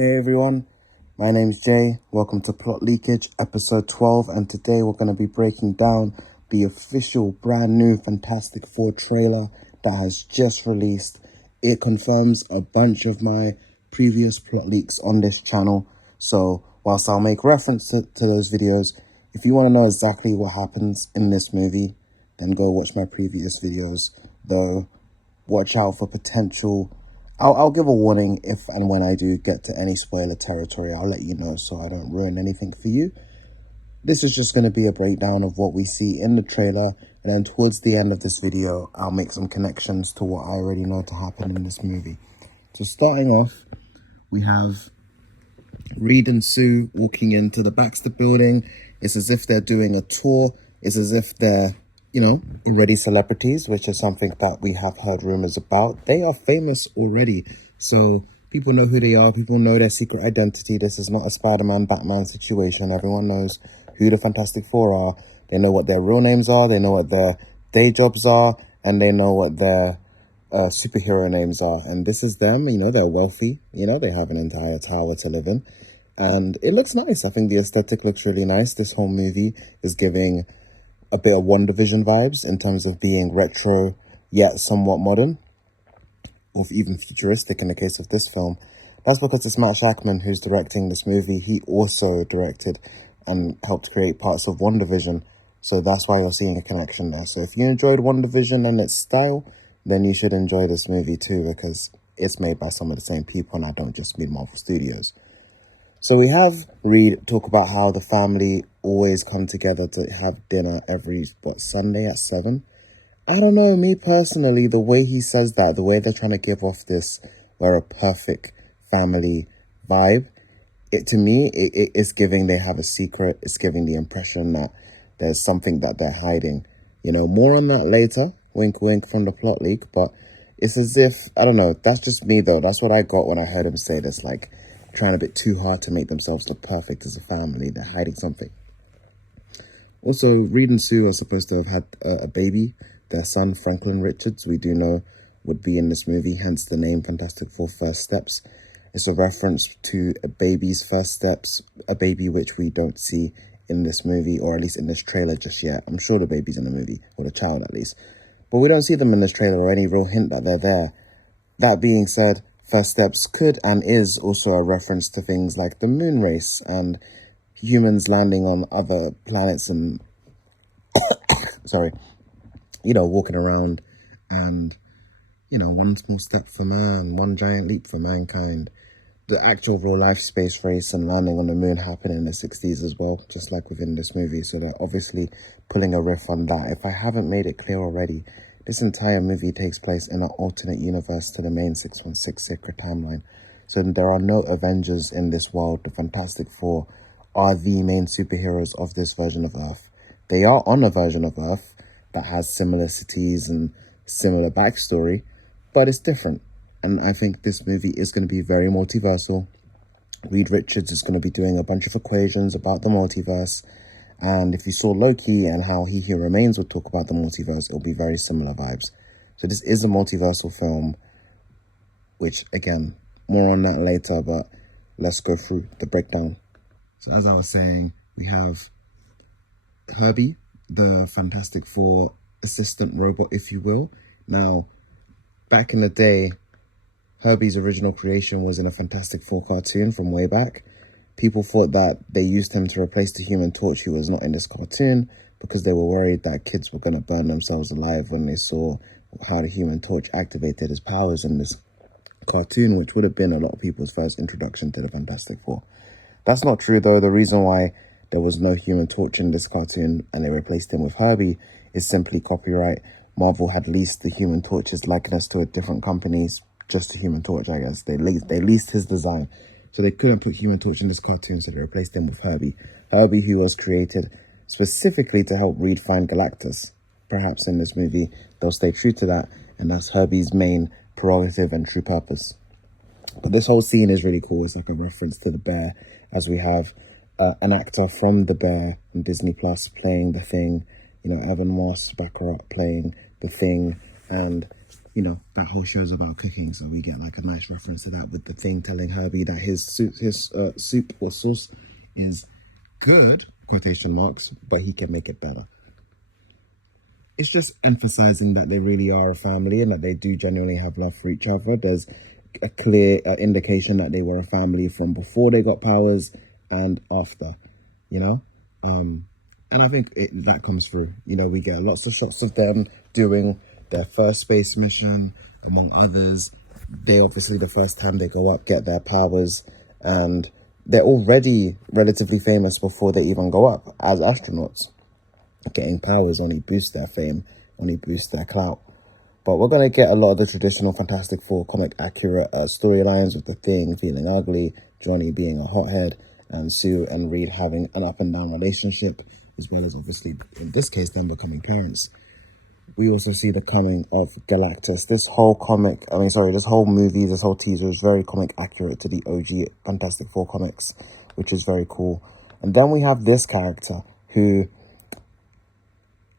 Hey everyone, my name's Jay. Welcome to Plot Leakage, episode 12, and today we're going to be breaking down the official brand new Fantastic Four trailer that has just released. It confirms a bunch of my previous plot leaks on this channel, so whilst I'll make reference to those videos, if you want to know exactly what happens in this movie, then go watch my previous videos, though watch out for potential. I'll give a warning if and when I do get to any spoiler territory. I'll let you know so I don't ruin anything for you. This is just going to be a breakdown of what we see in the trailer, and then towards the end of this video, I'll make some connections to what I already know to happen in this movie. So starting off, we have Reed and Sue walking into the Baxter building. It's as if they're doing a tour. It's as if they're already celebrities, which is something that we have heard rumors about. They are famous already, so people know who they are. People know their secret identity. This is not a Spider-Man, Batman situation. Everyone knows who the Fantastic Four are. They know what their real names are. They know what their day jobs are, and they know what their superhero names are. And this is them. They're wealthy. They have an entire tower to live in, and it looks nice. I think the aesthetic looks really nice. This whole movie is giving a bit of WandaVision vibes in terms of being retro yet somewhat modern, or even futuristic in the case of this film. That's because it's Matt Shakman who's directing this movie. He also directed and helped create parts of WandaVision, so that's why you're seeing a connection there. So if you enjoyed WandaVision and its style, then you should enjoy this movie too, because it's made by some of the same people, and I don't just mean Marvel Studios. So we have Reed talk about how the family always come together to have dinner every, Sunday at 7? I don't know, me personally, the way he says that, the way they're trying to give off this, we're a perfect family vibe, to me, it's giving they have a secret. It's giving the impression that there's something that they're hiding. More on that later, wink wink from the plot leak, but it's as if, I don't know, that's just me though. That's what I got when I heard him say this, like, trying a bit too hard to make themselves look perfect as a family. They're hiding something. Also, Reed and Sue are supposed to have had a baby. Their son, Franklin Richards, we do know would be in this movie, hence the name Fantastic Four First Steps. It's a reference to a baby's first steps, a baby which we don't see in this movie, or at least in this trailer just yet. I'm sure the baby's in the movie, or the child at least. But we don't see them in this trailer or any real hint that they're there. That being said, First Steps could and is also a reference to things like the moon race and humans landing on other planets and, walking around and, one small step for man, one giant leap for mankind. The actual real life space race and landing on the moon happened in the 60s as well, just like within this movie. So they're obviously pulling a riff on that. If I haven't made it clear already, this entire movie takes place in an alternate universe to the main 616 Sacred Timeline. So there are no Avengers in this world. The Fantastic Four are the main superheroes of this version of Earth. They are on a version of Earth that has similar cities and similar backstory, but it's different. And I think this movie is going to be very multiversal. Reed Richards is going to be doing a bunch of equations about the multiverse. And if you saw Loki and how He Who Remains would talk about the multiverse, it'll be very similar vibes. So this is a multiversal film, which, again, more on that later, but let's go through the breakdown. So as I was saying, we have Herbie, the Fantastic Four assistant robot, if you will. Now, back in the day, Herbie's original creation was in a Fantastic Four cartoon from way back. People thought that they used him to replace the Human Torch, who was not in this cartoon, because they were worried that kids were going to burn themselves alive when they saw how the Human Torch activated his powers in this cartoon, which would have been a lot of people's first introduction to the Fantastic Four. That's not true, though. The reason why there was no Human Torch in this cartoon and they replaced him with Herbie is simply copyright. Marvel had leased the Human Torch's likeness to a different company's, just the Human Torch, I guess. They leased his design. So they couldn't put Human Torch in this cartoon, so they replaced him with Herbie. Herbie, who was created specifically to help Reed find Galactus. Perhaps in this movie, they'll stay true to that, and that's Herbie's main prerogative and true purpose. But this whole scene is really cool. It's like a reference to The Bear, as we have an actor from The Bear in Disney Plus playing The Thing. Evan Moss Baccarat playing The Thing, and you know, that whole show's about cooking, so we get like a nice reference to that with the thing telling Herbie that his soup or sauce is good, quotation marks, but he can make it better. It's just emphasizing that they really are a family and that they do genuinely have love for each other. There's a clear indication that they were a family from before they got powers and after, you know? And I think that comes through. You know, we get lots of shots of them doing their first space mission, among others. They obviously, the first time they go up, get their powers, and they're already relatively famous before they even go up as astronauts. Getting powers only boosts their fame, only boosts their clout. But we're going to get a lot of the traditional Fantastic Four comic accurate storylines with the Thing feeling ugly, Johnny being a hothead, and Sue and Reed having an up and down relationship, as well as obviously, in this case, them becoming parents. We also see the coming of Galactus. This whole this whole movie, this whole teaser is very comic accurate to the OG Fantastic Four comics, which is very cool. And then we have this character who,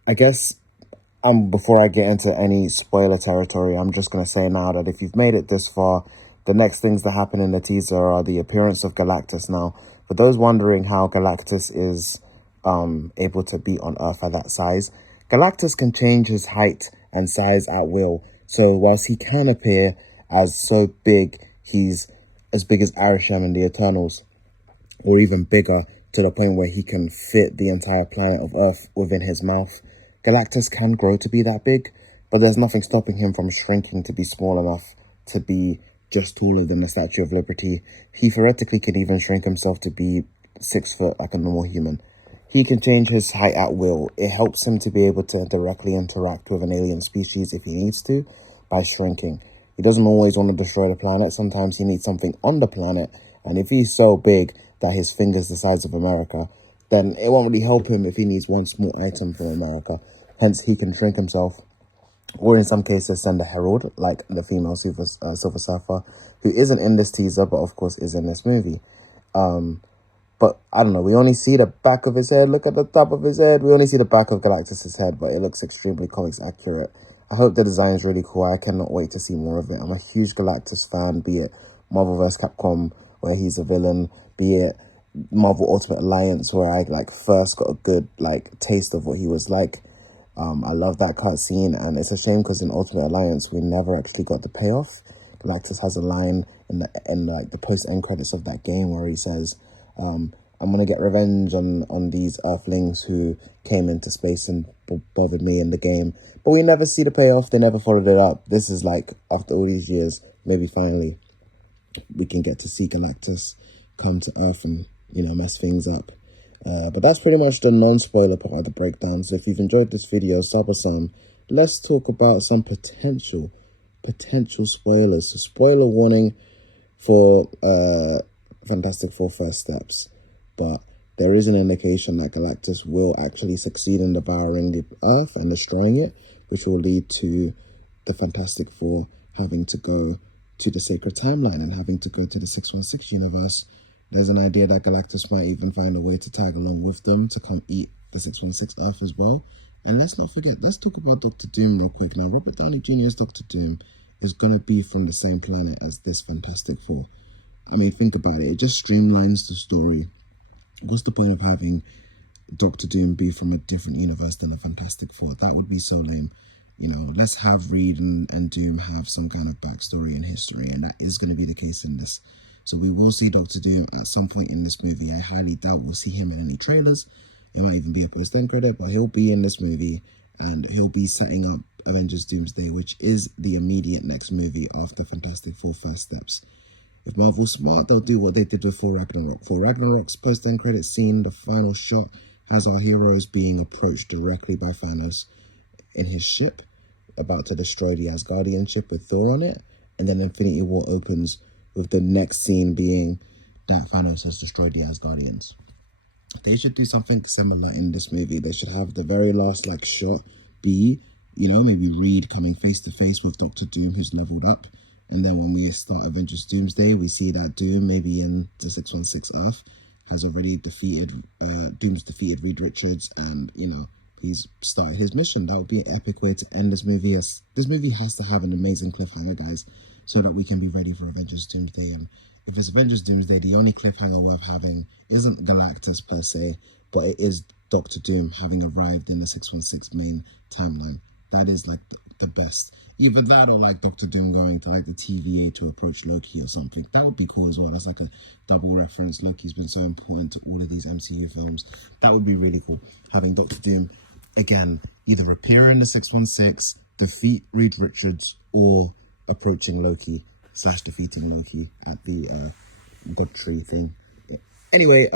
I guess, before I get into any spoiler territory, I'm just going to say now that if you've made it this far, the next things that happen in the teaser are the appearance of Galactus. Now, for those wondering how Galactus is able to be on Earth at that size, Galactus can change his height and size at will. So whilst he can appear as so big, he's as big as Arishem in the Eternals, or even bigger, to the point where he can fit the entire planet of Earth within his mouth. Galactus can grow to be that big, but there's nothing stopping him from shrinking to be small enough to be just taller than the Statue of Liberty. He theoretically can even shrink himself to be 6 foot like a normal human. He can change his height at will. It helps him to be able to directly interact with an alien species if he needs to by shrinking. He doesn't always want to destroy the planet. Sometimes he needs something on the planet, and if he's so big that his finger's the size of America, then it won't really help him if he needs one small item from America. Hence, he can shrink himself, or in some cases send a herald, like the female Silver Surfer, who isn't in this teaser, but of course is in this movie. But I don't know, we only see the back of his head. Look at the top of his head. We only see the back of Galactus's head, but it looks extremely comics accurate. I hope the design is really cool. I cannot wait to see more of it. I'm a huge Galactus fan, be it Marvel vs. Capcom, where he's a villain, be it Marvel Ultimate Alliance, where I first got a good taste of what he was like. I love that cutscene, and it's a shame because in Ultimate Alliance we never actually got the payoff. Galactus has a line in the post end credits of that game where he says, "I'm gonna get revenge on these Earthlings who came into space and bothered me in the game." But we never see the payoff. They never followed it up. This is after all these years, maybe finally we can get to see Galactus come to Earth and mess things up. But that's pretty much the non-spoiler part of the breakdown. So if you've enjoyed this video, sub or some, let's talk about some potential spoilers. So spoiler warning for Fantastic Four First Steps. But there is an indication that Galactus will actually succeed in devouring the Earth and destroying it, which will lead to the Fantastic Four having to go to the Sacred Timeline and having to go to the 616 universe. There's an idea that Galactus might even find a way to tag along with them to come eat the 616 Earth as well. And let's not forget, let's talk about Dr. Doom real quick. Now, Robert Downey Jr.'s Dr. Doom is going to be from the same planet as this Fantastic Four. I mean, think about it. It just streamlines the story. What's the point of having Dr. Doom be from a different universe than the Fantastic Four? That would be so lame. Let's have Reed and Doom have some kind of backstory and history, and that is going to be the case in this. So we will see Dr. Doom at some point in this movie. I highly doubt we'll see him in any trailers. It might even be a post-end credit, but he'll be in this movie, and he'll be setting up Avengers Doomsday, which is the immediate next movie after Fantastic Four First Steps. If Marvel's smart, they'll do what they did with Thor Ragnarok. For Ragnarok's post-end credit scene, the final shot has our heroes being approached directly by Thanos in his ship, about to destroy the Asgardian ship with Thor on it, and then Infinity War opens with the next scene being that Thanos has destroyed the Asgardians. They should do something similar in this movie. They should have the very last shot be, maybe Reed coming face to face with Dr. Doom, who's leveled up. And then when we start Avengers Doomsday, we see that Doom, maybe in the 616 Earth, has already defeated, Doom's defeated Reed Richards, and, he's started his mission. That would be an epic way to end this movie. This movie has to have an amazing cliffhanger, guys, so that we can be ready for Avengers Doomsday. And if it's Avengers Doomsday, the only cliffhanger worth having isn't Galactus per se, but it is Doctor Doom having arrived in the 616 main timeline. That is like the best. Either that or like Doctor Doom going to like the TVA to approach Loki or something. That would be cool as well. That's like a double reference. Loki's been so important to all of these MCU films. That would be really cool. Having Doctor Doom, again, either appear in the 616, defeat Reed Richards, or approaching Loki / defeating Loki at the God Tree thing. Anyway,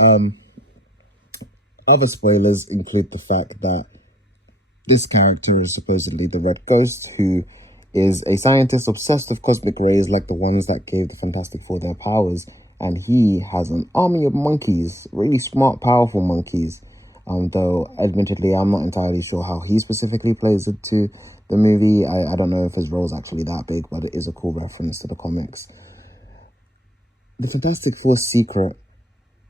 other spoilers include the fact that this character is supposedly the Red Ghost, who is a scientist obsessed with cosmic rays like the ones that gave the Fantastic Four their powers. And he has an army of monkeys, really smart, powerful monkeys. Though, admittedly, I'm not entirely sure how he specifically plays into the movie. I don't know if his role is actually that big, but it is a cool reference to the comics. The Fantastic Four's secret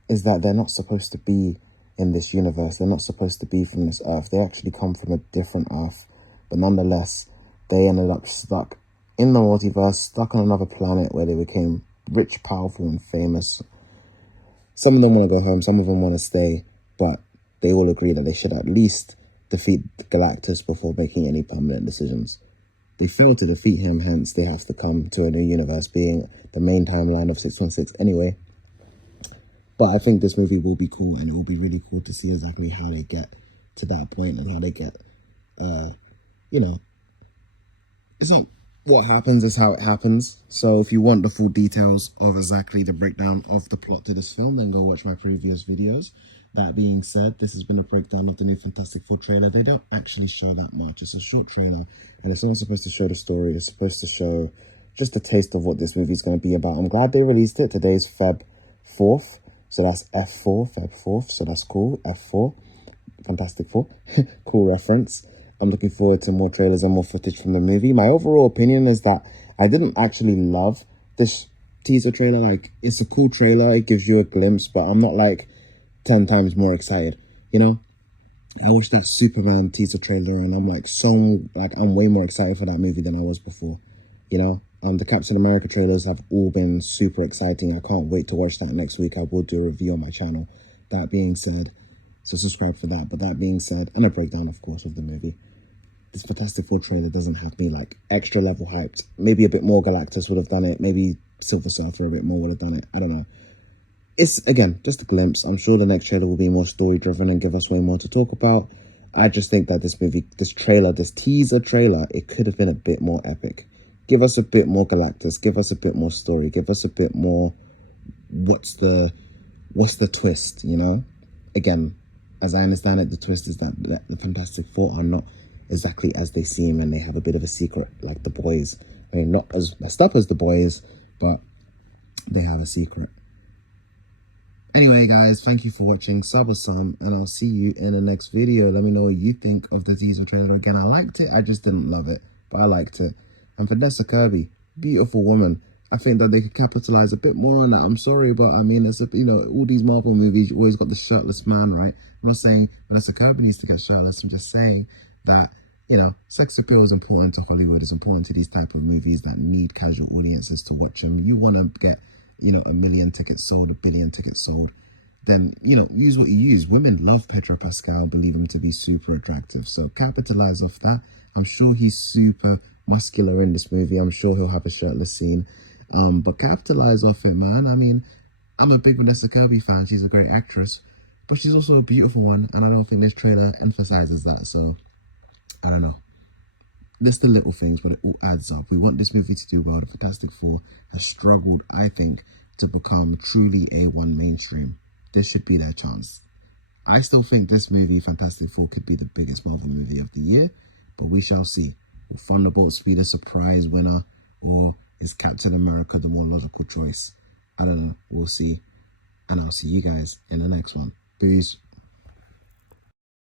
is that they're not supposed to be in this universe. They're not supposed to be from this Earth. They actually come from a different Earth. But nonetheless, they ended up stuck in the multiverse, stuck on another planet where they became rich, powerful, and famous. Some of them want to go home, some of them want to stay, but they all agree that they should at least defeat Galactus before making any permanent decisions. They failed to defeat him, hence they have to come to a new universe, being the main timeline of 616 anyway. But I think this movie will be cool, and it will be really cool to see exactly how they get to that point and how they get, it's not what happens, is how it happens. So if you want the full details of exactly the breakdown of the plot to this film, then go watch my previous videos. That being said, this has been a breakdown of the new Fantastic Four trailer. They don't actually show that much. It's a short trailer, and it's only supposed to show the story. It's supposed to show just a taste of what this movie is going to be about. I'm glad they released it. Today's Feb 4th. So that's F4, Feb 4th, so that's cool, F4, Fantastic Four, cool reference. I'm looking forward to more trailers and more footage from the movie. My overall opinion is that I didn't actually love this teaser trailer. Like, it's a cool trailer, it gives you a glimpse, but I'm not like 10 times more excited, you know? I watched that Superman teaser trailer and I'm like I'm way more excited for that movie than I was before, you know? The Captain America trailers have all been super exciting. I can't wait to watch that next week. I will do a review on my channel. That being said, so subscribe for that. But that being said, and a breakdown, of course, of the movie. This Fantastic Four trailer doesn't have me like extra level hyped. Maybe a bit more Galactus would have done it. Maybe Silver Surfer a bit more would have done it. I don't know. It's, again, just a glimpse. I'm sure the next trailer will be more story driven and give us way more to talk about. I just think that this movie, this teaser trailer, it could have been a bit more epic. Give us a bit more Galactus. Give us a bit more story. Give us a bit more. What's the twist? You know. Again, as I understand it, the twist is that the Fantastic Four are not exactly as they seem, and they have a bit of a secret, like the boys. I mean, not as messed up as the boys, but they have a secret. Anyway, guys, thank you for watching. Sub or some, and I'll see you in the next video. Let me know what you think of the teaser trailer. Again, I liked it. I just didn't love it, but I liked it. And Vanessa Kirby, beautiful woman. I think that they could capitalize a bit more on that. I'm sorry, but I mean, it's all these Marvel movies, you always got the shirtless man, right? I'm not saying Vanessa Kirby needs to get shirtless. I'm just saying that, sex appeal is important to Hollywood. It's important to these type of movies that need casual audiences to watch them. You want to get, 1 million tickets sold, 1 billion tickets sold, then, use what you use. Women love Pedro Pascal, believe him to be super attractive. So capitalize off that. I'm sure he's super muscular in this movie. I'm sure he'll have a shirtless scene. But capitalize off it, man. I mean, I'm a big Vanessa Kirby fan. She's a great actress, but she's also a beautiful one, and I don't think this trailer emphasizes that. So, I don't know. There's the little things, but it all adds up. We want this movie to do well. The Fantastic Four has struggled, I think, to become truly A1 mainstream. This should be their chance. I still think this movie, Fantastic Four, could be the biggest Marvel movie of the year, but we shall see. Will Thunderbolts be the surprise winner, or is Captain America the more logical choice? I don't know. We'll see. And I'll see you guys in the next one. Peace.